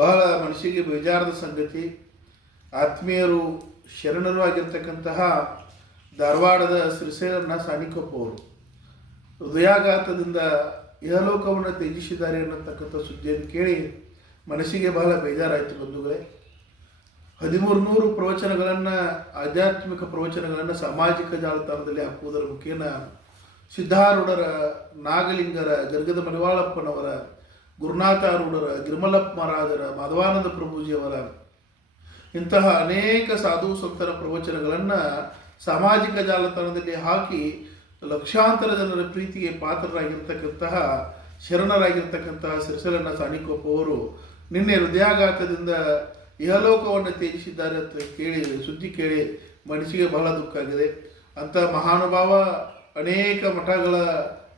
ಬಹಳ ಮನಸ್ಸಿಗೆ ಬೇಜಾರದ ಸಂಗತಿ. ಆತ್ಮೀಯರು ಶರಣರು ಆಗಿರ್ತಕ್ಕಂತಹ ಧಾರವಾಡದ ಶ್ರೀಶೈಲನ ಸಾನಿಕೊಪ್ಪ ಅವರು ಹೃದಯಾಘಾತದಿಂದ ಇಹಲೋಕವನ್ನು ತ್ಯಜಿಸಿದ್ದಾರೆ ಅನ್ನತಕ್ಕಂಥ ಸುದ್ದಿಯನ್ನು ಕೇಳಿ ಮನಸ್ಸಿಗೆ ಬಹಳ ಬೇಜಾರಾಯಿತು ಬಂಧುಗಳೇ. 1300 ಪ್ರವಚನಗಳನ್ನು, ಆಧ್ಯಾತ್ಮಿಕ ಪ್ರವಚನಗಳನ್ನು ಸಾಮಾಜಿಕ ಜಾಲತಾಣದಲ್ಲಿ ಹಾಕುವುದರ ಮುಖೇನ ಸಿದ್ಧಾರೂಢರ, ನಾಗಲಿಂಗರ, ಗರ್ಗದ ಮನಿವಾಳಪ್ಪನವರ, ಗುರುನಾಥಾರೂಢರ, ಗಿರಿಮಲಪ್ಪ ಮಹಾರಾಜರ, ಮಾಧವಾನಂದ ಪ್ರಭುಜಿಯವರ ಇಂತಹ ಅನೇಕ ಸಾಧು ಸಂತರ ಪ್ರವಚನಗಳನ್ನು ಸಾಮಾಜಿಕ ಜಾಲತಾಣದಲ್ಲಿ ಹಾಕಿ ಲಕ್ಷಾಂತರ ಜನರ ಪ್ರೀತಿಗೆ ಪಾತ್ರರಾಗಿರ್ತಕ್ಕಂತಹ ಶರಣರಾಗಿರ್ತಕ್ಕಂತಹ ಶ್ರೀಶೈಲನ ಸಾನಿಕೊಪ್ಪ ಅವರು ನಿನ್ನೆ ಹೃದಯಾಘಾತದಿಂದ ಇಹಲೋಕವನ್ನು ತ್ಯಜಿಸಿದ್ದಾರೆ ಅಂತ ಸುದ್ದಿ ಕೇಳಿ ಮನಸ್ಸಿಗೆ ಬಹಳ ದುಃಖ ಆಗಿದೆ. ಅಂಥ ಮಹಾನುಭಾವ ಅನೇಕ ಮಠಗಳ,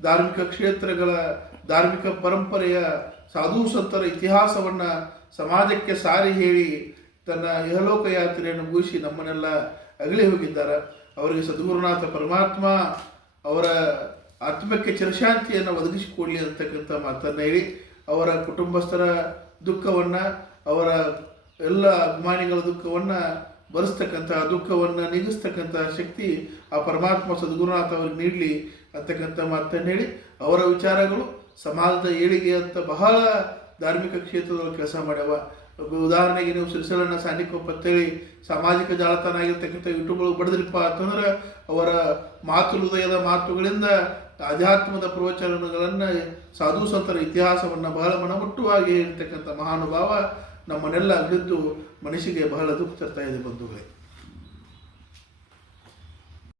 ಧಾರ್ಮಿಕ ಕ್ಷೇತ್ರಗಳ, ಧಾರ್ಮಿಕ ಪರಂಪರೆಯ ಸಾಧು ಸಂತರ ಇತಿಹಾಸವನ್ನು ಸಮಾಜಕ್ಕೆ ಸಾರಿ ಹೇಳಿ ತನ್ನ ಇಹಲೋಕ ಯಾತ್ರೆಯನ್ನು ಮುಗಿಸಿ ನಮ್ಮನ್ನೆಲ್ಲ ಅಗಲಿ ಹೋಗಿದ್ದಾರೆ. ಅವರಿಗೆ ಸದ್ಗುರುನಾಥ ಪರಮಾತ್ಮ ಅವರ ಆತ್ಮಕ್ಕೆ ಚಿರಶಾಂತಿಯನ್ನು ಒದಗಿಸಿಕೊಡಲಿ ಅಂತಕ್ಕಂಥ ಮಾತನ್ನು ಹೇಳಿ ಅವರ ಕುಟುಂಬಸ್ಥರ ದುಃಖವನ್ನು, ಅವರ ಎಲ್ಲ ಅಭಿಮಾನಿಗಳ ದುಃಖವನ್ನು ಭರಿಸ್ತಕ್ಕಂತಹ, ದುಃಖವನ್ನು ನೀಗಿಸ್ತಕ್ಕಂಥ ಶಕ್ತಿ ಆ ಪರಮಾತ್ಮ ಸದ್ಗುರುನಾಥ ಅವ್ರಿಗೆ ನೀಡಲಿ ಅಂತಕ್ಕಂಥ ಮಾತನ್ನು ಹೇಳಿ ಅವರ ವಿಚಾರಗಳು ಸಮಾಜದ ಏಳಿಗೆ ಅಂತ ಬಹಳ ಧಾರ್ಮಿಕ ಕ್ಷೇತ್ರದಲ್ಲಿ ಕೆಲಸ ಮಾಡ್ಯಾವ. ಉದಾಹರಣೆಗೆ ನೀವು ಶ್ರೀಶೈಲನ ಸಾನಿಕೊಪ್ಪ ಅಂತೇಳಿ ಸಾಮಾಜಿಕ ಜಾಲತಾಣ ಆಗಿರ್ತಕ್ಕಂಥ ಯೂಟ್ಯೂಬ್ಗಳು ಬಡಿದ್ರಿಪ್ಪ ಅಂತಂದ್ರೆ ಅವರ ಹೃದಯದ ಮಾತುಗಳಿಂದ ಆಧ್ಯಾತ್ಮದ ಪ್ರವಚನಗಳನ್ನು, ಸಾಧು ಸಂತರ ಇತಿಹಾಸವನ್ನು ಬಹಳ ಮನಮುಟ್ಟುವಾಗಿ ಇರ್ತಕ್ಕಂಥ ಮಹಾನುಭಾವ ನಮ್ಮನ್ನೆಲ್ಲ ಅಗಲಿದ್ದು ಮನಸ್ಸಿಗೆ ಬಹಳ ದುಃಖ ತರ್ತಾ ಇದೆ ಬಂಧುಗಳೇ.